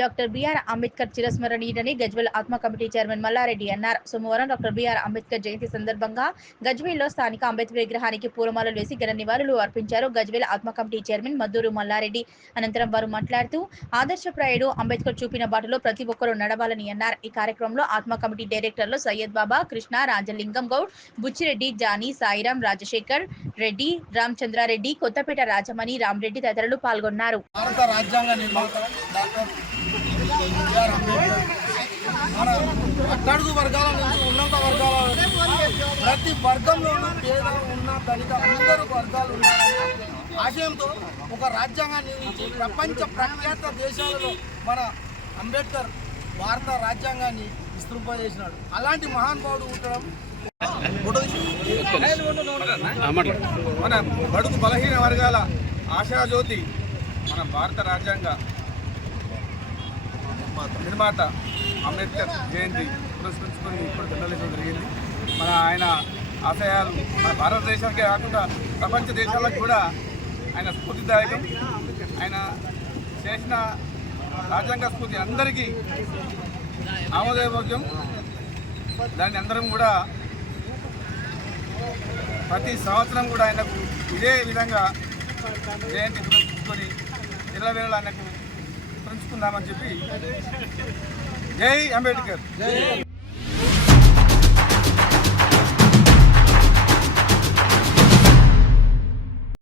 Doctor BR Ambedkar చిరస్మరణీయుడని Gajwel ఆత్మ committee chairman Mallareddy అన్నారు. సోమవారం డాక్టర్ బిఆర్ అంబేద్కర్ జయంతి సందర్భంగా గజ్వేల్లో స్థానిక అంబేద్కర్ విగ్రహానికి పూలమాలలు వేసి ఘన నివాళులు అర్పించారు గజ్వేల్ ఆత్మ కమిటీ చైర్మన్ మద్దూరు మల్లారెడ్డి. అనంతరం వారు మాట్లాడుతూ ఆదర్శప్రాయుడు అంబేద్కర్ చూపిన బాటలో ప్రతి ఒక్కరూ నడవాలని అన్నారు. ఈ కార్యక్రమంలో ఆత్మ కమిటీ డైరెక్టర్లు సయ్యద్ బాబా, కృష్ణ, రాజలింగం గౌడ్, బుచ్చిరెడ్డి, జానీ, సాయిరాం, రాజశేఖర్ రెడ్డి, రామచంద్రారెడ్డి, కొత్తపేట రాజమణి, రామరెడ్డి తదితరులు పాల్గొన్నారు. భారత రాజ్యాంగ నిర్మాత డాక్టర్ బిఆర్ అంబేద్కర్ మన అట్టడుగు వర్గాల నుంచి ఉన్నత వర్గాల ప్రతి వర్గంలోనూ పేద ఉన్న దళిత అందరూ వర్గాలు ఉన్నారని ఆశయంతో ఒక రాజ్యాంగాన్ని నిర్మించి ప్రపంచ ప్రఖ్యాత దేశాలలో మన అంబేద్కర్ భారత రాజ్యాంగాన్ని విస్తృంపజేసినాడు. అలాంటి మహానుభావుడు ఉండడం మన బడుగు బలహీన వర్గాల ఆశాజ్యోతి మన భారత రాజ్యాంగ నిర్మాత అంబేద్కర్ జయంతి పురస్కరించుకొని ఇప్పుడు వెల్లడించడం జరిగింది. మన ఆయన ఆశయాలు మన భారతదేశానికే కాకుండా ప్రపంచ దేశాలకు కూడా ఆయన స్ఫూర్తిదాయకం. ఆయన చేసిన రాజ్యాంగ స్ఫూర్తి అందరికీ ఆమోదయోగ్యం. దాన్ని అందరం కూడా ప్రతి సంవత్సరం కూడా ఆయనకు ఇదే విధంగా జయంతి పురస్కరించుకొని వేళ ఆయనకు పురస్కరించుకుందామని చెప్పి జై అంబేద్కర్.